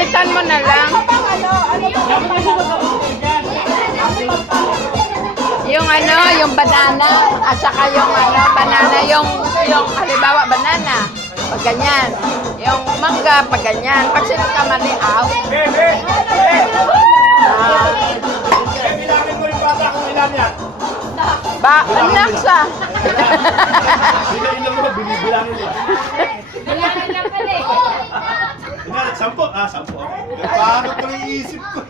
Palitan mo na lang. Yung ano, yung banana, at saka yung ano, banana, yung halimbawa banana, pag ganyan. Yung mangga, pag ganyan. Pag sinakamali, out. Bilangin mo yung bata kung ilan yan. Anak sa. Ilan mo, binibilangin mo. Bilangan lang pala eh. Sampo. Sampo. Paano ko yung isip ko?